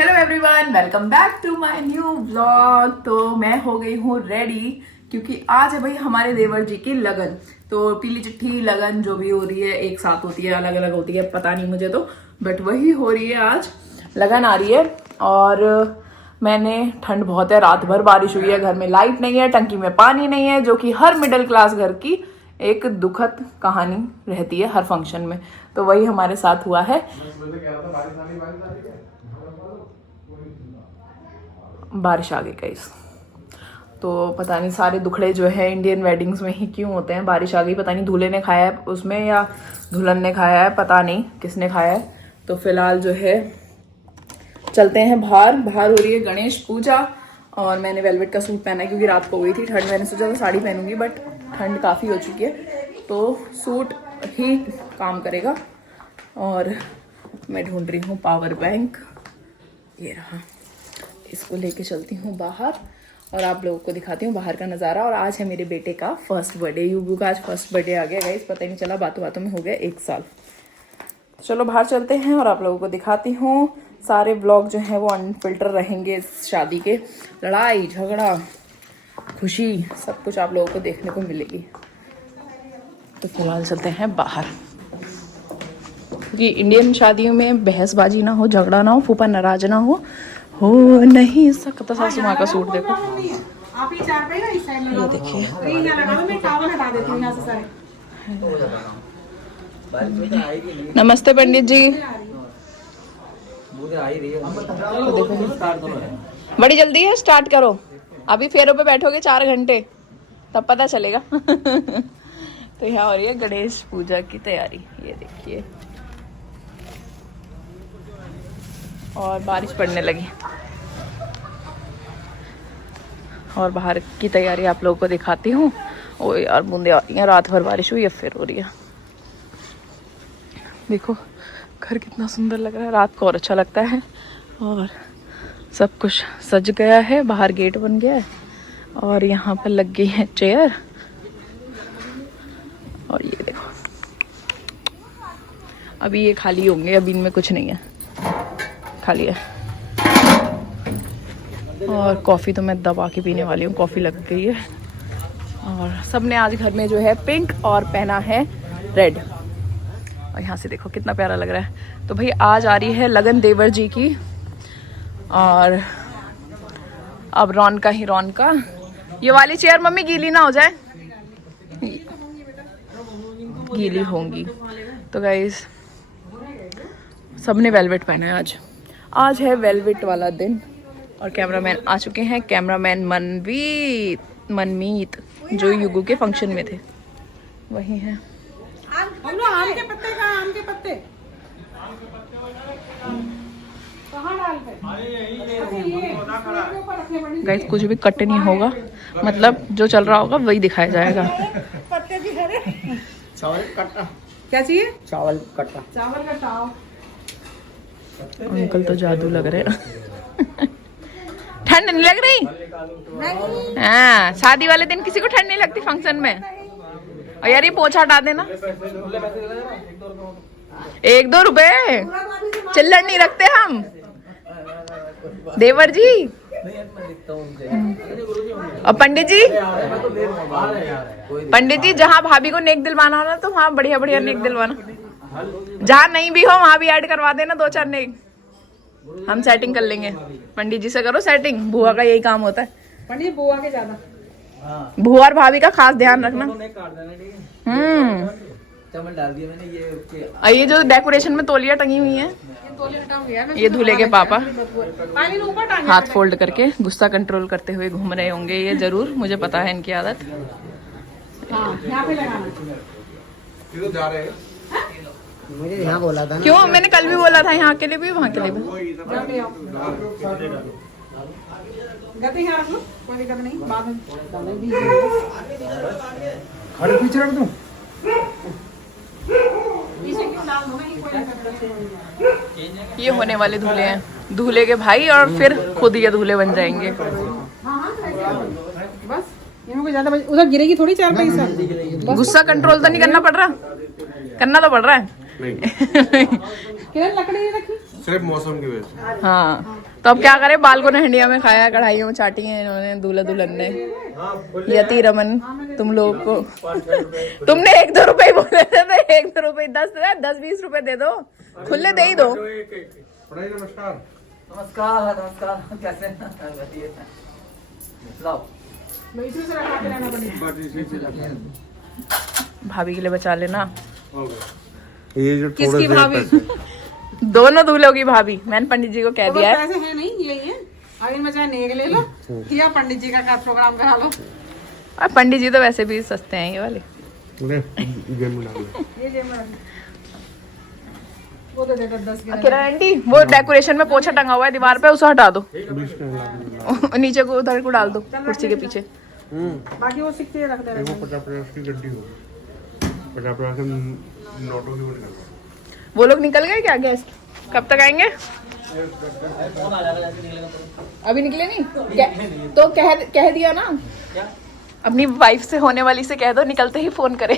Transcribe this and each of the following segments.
Hello everyone, welcome back to my new vlog. तो मैं हो गई हूँ रेडी क्योंकि आज है भाई हमारे देवर जी की लगन। तो पीली चिट्ठी लगन जो भी हो रही है एक साथ होती है, अलग अलग होती है, पता नहीं मुझे तो, बट वही हो रही है। आज लगन आ रही है और मैंने ठंड बहुत है, रात भर बारिश हुई है, घर में लाइट नहीं है, टंकी में पानी नहीं है, जो कि हर मिडिल क्लास घर की एक दुखद कहानी रहती है हर फंक्शन में। तो वही हमारे साथ हुआ है। बारिश आ गई गाइस। तो पता नहीं सारे दुखड़े जो है इंडियन वेडिंग्स में ही क्यों होते हैं। बारिश आ गई, पता नहीं दूल्हे ने खाया है उसमें या दुल्हन ने खाया है, पता नहीं किसने खाया है। तो फिलहाल जो है चलते हैं बाहर। बाहर हो रही है गणेश पूजा और मैंने वेलवेट का सूट पहना है क्योंकि रात को गई थी ठंड। मैंने सोचा था साड़ी पहनूंगी बट ठंड काफ़ी हो चुकी है तो सूट ही काम करेगा। और मैं ढूंढ रही हूँ पावर बैंक, ये रहा, इसको लेके चलती हूँ बाहर और आप लोगों को दिखाती हूँ बाहर का नज़ारा। और आज है मेरे बेटे का फर्स्ट बर्थडे। युगू का आज फर्स्ट बर्थडे आ गया गाइस, पता ही नहीं चला, बातों बातों में हो गया 1 साल। तो चलो बाहर चलते हैं और आप लोगों को दिखाती हूँ। सारे ब्लॉग जो है वो अनफिल्टर रहेंगे इस शादी के। लड़ाई झगड़ा खुशी सब कुछ आप लोगों को देखने को मिलेगी। तो फिलहाल चलते हैं बाहर क्योंकि इंडियन शादियों में बहसबाजी ना हो, झगड़ा ना हो, फूफा नाराज ना हो नहीं सकता। सासू माँ का सूट देखो, आप ही चार पे ना इस साइड ये देखिए। मैं टावल हटा देती हूँ यहाँ से सारे। नमस्ते पंडित जी। बड़ी जल्दी है, स्टार्ट करो। अभी फेरों पे बैठोगे 4 घंटे तब पता चलेगा। तो यहाँ हो रही है गणेश पूजा की तैयारी, ये देखिए। और बारिश पड़ने लगी और बाहर की तैयारी आप लोगों को दिखाती हूँ। ओ यार बूंदे आ रही हैं, रात भर बारिश हुई है फिर हो रही है। देखो घर कितना सुंदर लग रहा है, रात को और अच्छा लगता है। और सब कुछ सज गया है, बाहर गेट बन गया है और यहाँ पर लग गई है चेयर। और ये देखो अभी ये खाली होंगे, अभी इनमें कुछ नहीं है, खाली है। और कॉफ़ी तो मैं दबा के पीने वाली हूँ, कॉफ़ी लग गई है। और सबने आज घर में जो है पिंक और पहना है रेड। और यहाँ से देखो कितना प्यारा लग रहा है। तो भाई आज आ रही है लगन देवर जी की और अब रौनका ही रौनका। ये वाली चेयर मम्मी गीली ना हो जाए, गीली होंगी। तो गाइस सबने वेलवेट पहना है आज। आज है वेलवेट वाला दिन और कैमरामैन आ चुके हैं। कैमरामैन मनमीत जो युगू के फंक्शन में थे वही हैं। आम के पत्ते का, आम के पत्ते कहाँ डालते? गाइस कुछ भी कट नहीं होगा, मतलब जो चल रहा होगा वही दिखाया जाएगा। पत्ते भी हरे। चावल कट्टा, क्या चाहिए? चावल कट्टा, चावल का टाव। अंकल तो जादू लग रहे हैं। ठंड नहीं लग रही? हाँ, शादी वाले दिन किसी को ठंड नहीं लगती फंक्शन में। और यार ये पोछा हटा देना। 1-2 रुपए चिल्लर नहीं रखते हम देवर जी। और पंडित जी जहाँ भाभी को नेक दिलवाना हो ना तो वहाँ बढ़िया बढ़िया नेक दिलवाना। जहाँ नहीं भी हो वहाँ भी ऐड करवा देना 2-4 नेक, हम सेटिंग कर लेंगे। पंडित जी से करो सेटिंग, बुआ का यही काम होता है। पंडित बुआ के ज्यादा, बुआ और भाभी का खास ध्यान रखना। चावल डाल दिया मैंने ये। और ये जो डेकोरेशन में तौलिया टंगी हुई है, ये दूल्हे के पापा हाथ फोल्ड करके गुस्सा कंट्रोल करते हुए घूम रहे होंगे। ये जरूर, मुझे पता है इनकी आदत। यहाँ पे लगाना। जा रहे हैं, मुझे यहाँ बोला था ना। क्यों? मैंने कल भी बोला था यहाँ के लिए भी वहाँ के लिए भी। गते यहाँ रख लो, कोई दिक्कत नहीं, बाद में खड़े पीछे रख दूं। ये होने वाले दूल्हे हैं, दूल्हे के भाई, और फिर खुद ये दूल्हे बन जाएंगे। बस इनको ज्यादा उधर गिरेगी थोड़ी चार पैसा। गुस्सा कंट्रोल तो नहीं करना पड़ रहा, करना तो पड़ रहा है। किरण लकड़ी रखी सिर्फ मौसम की वजह से। हाँ तो अब क्या करें, बाल को हंडिया में खाया, कढ़ाइयों में चाटी है इन्होंने, दूल्हा दुल्हन ने। यति रमन तुम लोग को, तुमने 1-2 रुपए बोले थे ना, 1-2 रुपए 10-20 रुपए दे दो, खुले दे ही दो। नमस्कार नमस्कार, कैसे इसी से रखा के रहना पड़ेगा। भाभी के लिए बचा लेना। ये जो किसकी भाभी? दोनों दूल्हों की भाभी, मैंने पंडित जी को कह दिया है। पैसे है नहीं, यही है। अब इनमें चाहे नेक ले लो या पंडित जी का प्रोग्राम करा लो। और पंडित जी तो वैसे भी सस्ते हैं ये वाले। ये जेब में डाल। वो तो देता 10 के। किरण आंटी, वो डेकोरेशन में पोछा टंगा हुआ है दीवार पे, उसे हटा दो। नीचे को उधर को डाल दो, कुर्सी के पीछे। बाकी वो सिक्के रख दे। 50-50 की गड्डी हो, 50-50 नोटों की बड़ी। वो लोग निकल गए क्या गेस्ट? कब तक आएंगे? अभी निकले नहीं? तो कह दिया ना, अपनी वाइफ से होने वाली से कह दो निकलते ही फोन करे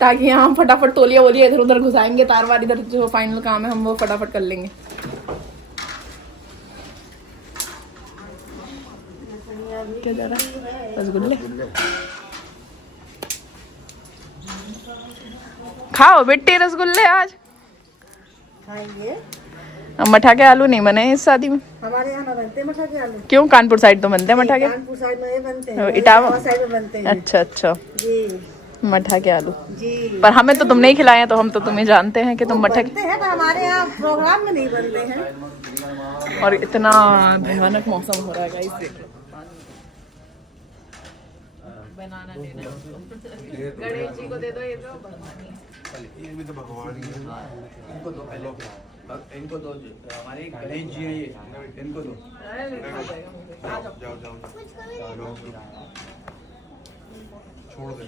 ताकि हम फटाफट तोलिया वोलिया इधर उधर घुसाएंगे, तार वार इधर जो फाइनल काम है हम वो फटाफट कर लेंगे। क्या जा रहा है? रसगुल्ले खाओ बेटे, रसगुल्ले आज खाएंगे। मठा के आलू नहीं बने इस शादी में। हमारे यहाँ ना बनते मठा के आलू। क्यों? कानपुर साइड तो बनते हैं मठा के। कानपुर साइड में ये बनते हैं, इटावा साइड में बनते हैं। अच्छा अच्छा, जी मठा के आलू। जी। पर हमें तो तुमने ही खिलाए हैं, तो हम तो तुम्हें जानते हैं कि तुम मठा बनते हैं, पर हमारे यहाँ प्रोग्राम में नहीं बनते हैं। और इतना भयानक मौसम हो रहा है गाइस, देख लो। बनाना लेना गणेश जी को दे दो, ये तो ये भी तो भगवान ही है। इनको दो पहले, इनको दो, हमारे गणेश जी है ये, इनको दो। जाओ जाओ छोड़ दे।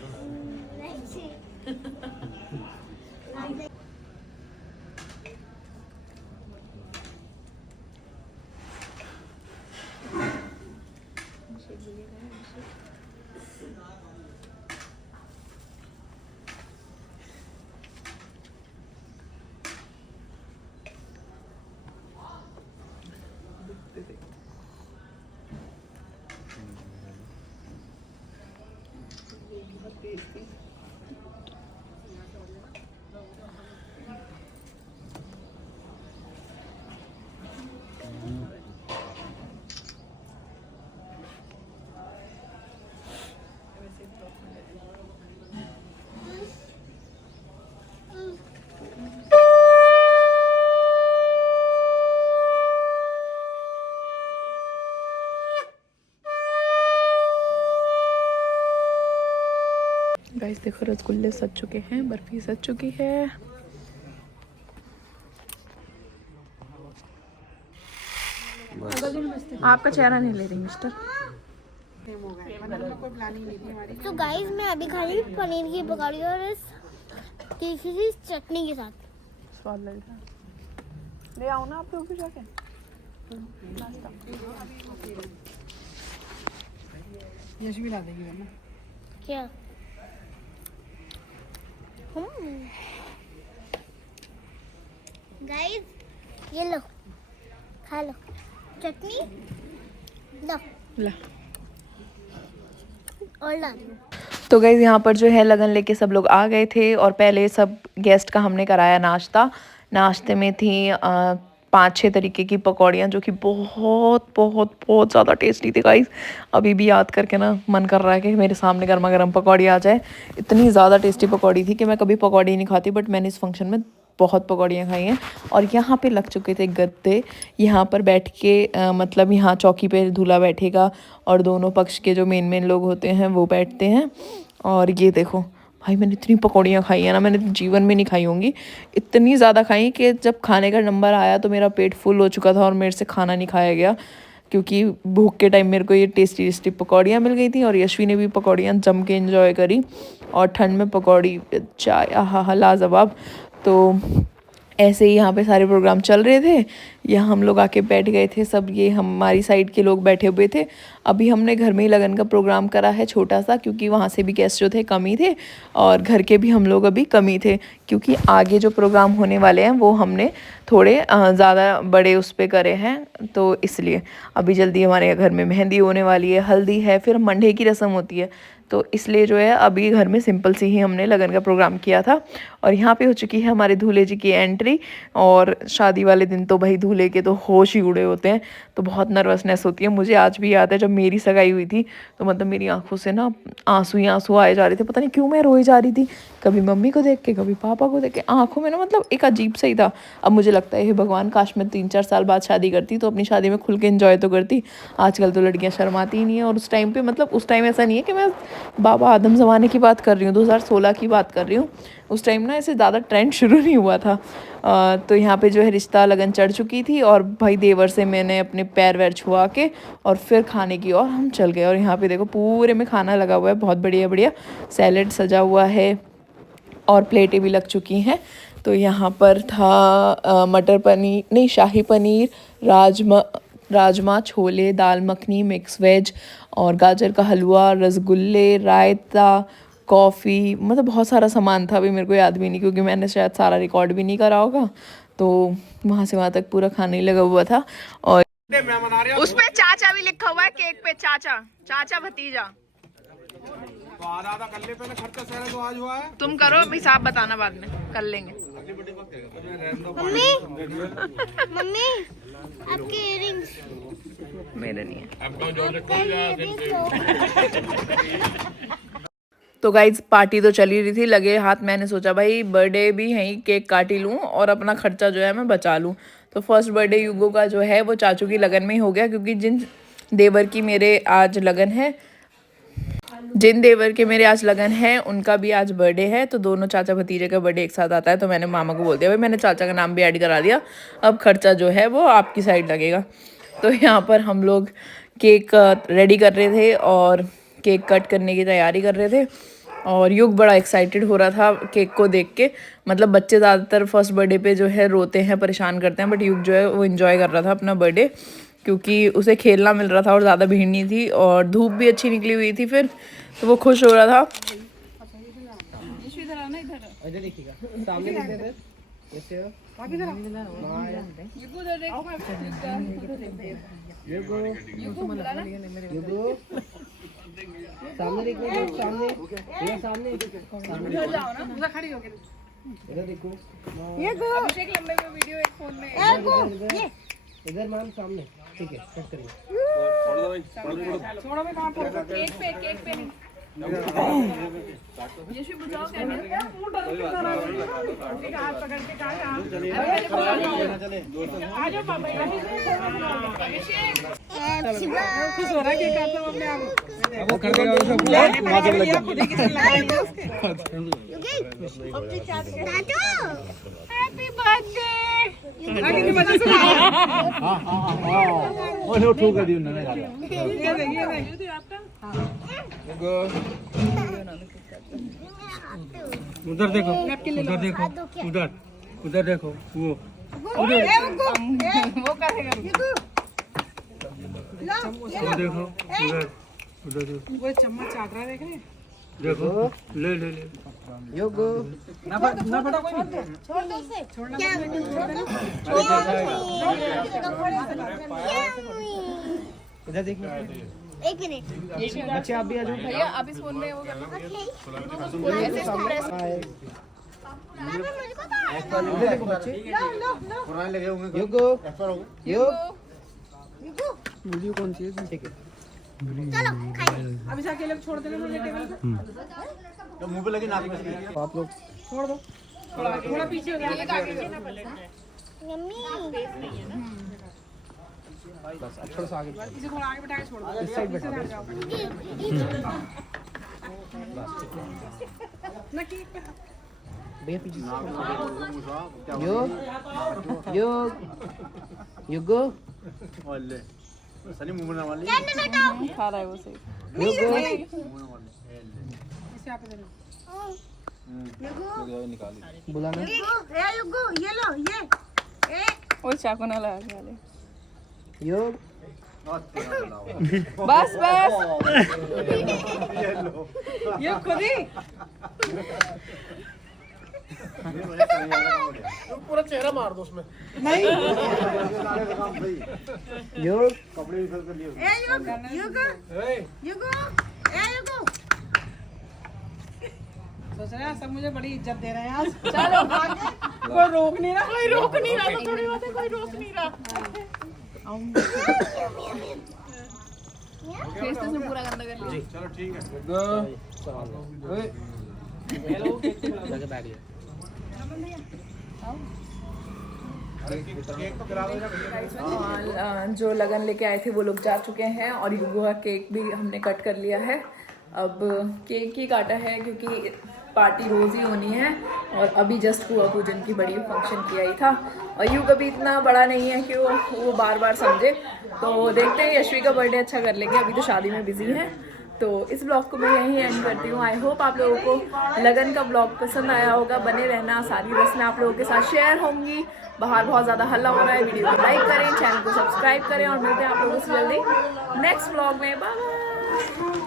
गाइस देखो, रसगुल्ले सज चुके हैं, बर्फी सज चुकी है। आपका चेहरा नहीं ले रही मिस्टर। तो गाइस मैं अभी खा रही हूँ पनीर की पकौड़ी और इस तीखी सी चटनी के साथ। स्वाद लग रहा है। ले आओ ना आप लोग भी जाके नाश्ता। यश भी ला देगी वरना। क्या? गाइस ये लो, खा लो चटनी, लो ला। और ला। तो गाइस यहाँ पर जो है लगन लेके सब लोग आ गए थे, और पहले सब गेस्ट का हमने कराया नाश्ता। नाश्ते में थी 5-6 तरीके की पकौड़ियाँ, जो कि बहुत बहुत बहुत ज़्यादा टेस्टी थी गाइस। अभी भी याद करके ना मन कर रहा है कि मेरे सामने गर्मा गर्म पकौड़ी आ जाए। इतनी ज़्यादा टेस्टी पकौड़ी थी कि मैं कभी पकौड़ी नहीं खाती, बट मैंने इस फंक्शन में बहुत पकौड़ियाँ खाई हैं। और यहाँ पे लग चुके थे गद्दे, यहाँ पर बैठ के मतलब यहाँ चौकी पे दूल्हा बैठेगा और दोनों पक्ष के जो मेन लोग होते हैं वो बैठते हैं। और ये देखो भाई, मैंने इतनी पकौड़ियाँ खाई है ना, मैंने जीवन में नहीं खाई होंगी। इतनी ज़्यादा खाई कि जब खाने का नंबर आया तो मेरा पेट फुल हो चुका था और मेरे से खाना नहीं खाया गया, क्योंकि भूख के टाइम मेरे को ये टेस्टी टेस्टी पकौड़ियाँ मिल गई थी। और यशवी ने भी पकौड़ियाँ जम के एंजॉय करी, और ठंड में पकौड़ी चाय, आहा हा लाजवाब। तो ऐसे ही यहाँ पे सारे प्रोग्राम चल रहे थे। यहाँ हम लोग आके बैठ गए थे सब, ये हमारी साइड के लोग बैठे हुए थे। अभी हमने घर में ही लगन का प्रोग्राम करा है छोटा सा, क्योंकि वहाँ से भी गेस्ट जो थे कम ही थे और घर के भी हम लोग अभी कम ही थे, क्योंकि आगे जो प्रोग्राम होने वाले हैं वो हमने थोड़े ज़्यादा बड़े उस पर करे हैं। तो इसलिए अभी जल्दी हमारे घर में मेहंदी होने वाली है, हल्दी है, फिर मंडे की रस्म होती है। तो इसलिए जो है अभी घर में सिंपल सी ही हमने लगन का प्रोग्राम किया था। और यहाँ पे हो चुकी है हमारे दूल्हे जी की एंट्री। और शादी वाले दिन तो भाई दूल्हे के तो होश ही उड़े होते हैं, तो बहुत नर्वसनेस होती है। मुझे आज भी याद है जब मेरी सगाई हुई थी, तो मतलब मेरी आंखों से ना आंसू ही आंसू आए जा रहे थे, पता नहीं क्यों मैं रोई जा रही थी, कभी मम्मी को देख के कभी पापा को देख के, आंखों में ना मतलब एक अजीब सा ही था। अब मुझे लगता है हे भगवान, काश मैं 3-4 साल बाद शादी करती तो अपनी शादी में खुल के एंजॉय तो करती। आजकल तो लड़कियां शर्माती ही नहीं है। और उस टाइम पे मतलब उस टाइम ऐसा नहीं है कि मैं बाबा आदम ज़माने की बात कर रही हूँ, 2016 की बात कर रही हूँ। उस टाइम ना ऐसे ज़्यादा ट्रेंड शुरू नहीं हुआ था। तो यहाँ पे जो है रिश्ता लगन चढ़ चुकी थी और भाई देवर से मैंने अपने पैर वैर छुआ के और फिर खाने की और हम चल गए। और यहाँ पे देखो पूरे में खाना लगा हुआ है, बहुत बढ़िया बढ़िया सैलेड सजा हुआ है और प्लेटें भी लग चुकी हैं। तो यहाँ पर था मटर पनीर नहीं शाही पनीर, राजमा, छोले, दाल मखनी, मिक्स वेज और गाजर का हलवा, रसगुल्ले, रायता, कॉफ़ी, मतलब बहुत सारा सामान था। अभी मेरे को याद भी नहीं, क्योंकि मैंने शायद सारा रिकॉर्ड भी नहीं करा होगा। तो वहाँ से वहाँ तक पूरा खाना ही लगा हुआ था। और उस पे चाचा भी लिखा हुआ है, केक पे चाचा भतीजा। तुम करो हिसाब, बताना बाद में कर लेंगे। मम्मी आपके इयरिंग्स मेरे नहीं है। तो गाइज पार्टी तो चली रही थी लगे हाथ। मैंने सोचा भाई बर्थडे भी है ही, केक काट ही लूँ और अपना खर्चा जो है मैं बचा लूँ। तो फर्स्ट बर्थडे युगो का जो है वो चाचू की लगन में ही हो गया, क्योंकि जिन देवर की मेरे आज लगन है उनका भी आज बर्थडे है। तो दोनों चाचा भतीजे का बर्थडे एक साथ आता है। तो मैंने मामा को बोल दिया भाई मैंने चाचा का नाम भी ऐड करा दिया, अब खर्चा जो है वो आपकी साइड लगेगा। तो यहाँ पर हम लोग केक रेडी कर रहे थे और केक कट करने की तैयारी कर रहे थे। और युग बड़ा एक्साइटेड हो रहा था केक को देख के। मतलब बच्चे ज़्यादातर फर्स्ट बर्थडे पे जो है रोते हैं, परेशान करते हैं, बट युग जो है वो एंजॉय कर रहा था अपना बर्थडे, क्योंकि उसे खेलना मिल रहा था और ज़्यादा भीड़ नहीं थी और धूप भी अच्छी निकली हुई थी फिर, तो वो खुश हो रहा था। इधर देखिएगा, सामने देखिए ऐसे हो। सामने देखो, सामने खड़ी हो गई। इधर देखो, अभिषेक लंबे में वीडियो एक फोन में। इधर मैम सामने, ठीक है कट करिए। छोड़ो मैं कहां पर केक पे नहीं। यशु बुझाओ कैमरा, मुंह डर के खड़ा है। ठीक हाथ पकड़ के कहां आ जाओ पापा। अभिषेक खुश हो रहा है कि करता हूं अपने आप वो कर देगा उसे माजर लग गया। Happy birthday. आगे की वजह से हां वो ठोक कर दी उन्होंने। ये देखिए आपका उधर देखो, उधर देखो वो करेगा। देखो उधर वो चम्मच चाट रहा है, देख रहे देखो, ले योगो ना फटा कोई नहीं, छोड़ दो उसे। क्या इधर देखिए। एक मिनट बच्चे आप भी आ जाओ भैया आप इस फोन में वो करना। देखो बच्चे पुराने लगे होंगे। योगो वीडियो कौन सी है? ठीक है चलो खाइए। अभी जाके लोग छोड़ देना टेबल पे। तो मुंह पे लगे नाक में आप लोग छोड़ दो, थोड़ा पीछे हो जाए। यम्मी। बस अब थोड़ा सा आगे, इसे थोड़ा आगे बैठा के छोड़ दो। इस साइड बैठा दो। ना केक पे भैया पीछे योगो वाले सनी मुंह में वाले खा रहा है वो सही। इसे आप दे दो। बुलाना वो चाकू ना लगा के वाले। योग बस बस ये खुद ही पूरा चेहरा मार दो उसमें नहीं योग सोच रहे हैं सब मुझे बड़ी इज्जत दे रहे हैं आज। चलो कोई रोक नहीं रहा कोई रोक नहीं रहा, तो थोड़ी बात है, कोई रोक नहीं रहा। फेस तो पूरा गंदा कर लिया। चलो ठीक है जो लगन लेके आए थे वो लोग जा चुके हैं और युगो का केक भी हमने कट कर लिया है। अब केक ही काटा है क्योंकि पार्टी रोज ही होनी है और अभी जस्ट हुआ पूजन की बड़ी फंक्शन किया ही था और युग अभी इतना बड़ा नहीं है कि वो बार बार समझे। तो देखते हैं यशवी का बर्थडे अच्छा कर लेंगे, अभी तो शादी में बिजी है। तो इस ब्लॉग को मैं यहीं एंड करती हूँ। आई होप आप लोगों को लगन का ब्लॉग पसंद आया होगा। बने रहना, सारी रस्में आप लोगों के साथ शेयर होंगी। बाहर बहुत ज़्यादा हल्ला हो रहा है, वीडियो को लाइक करें, चैनल को सब्सक्राइब करें और मिलते हैं आप लोगों से जल्दी नेक्स्ट ब्लॉग में। Bye bye.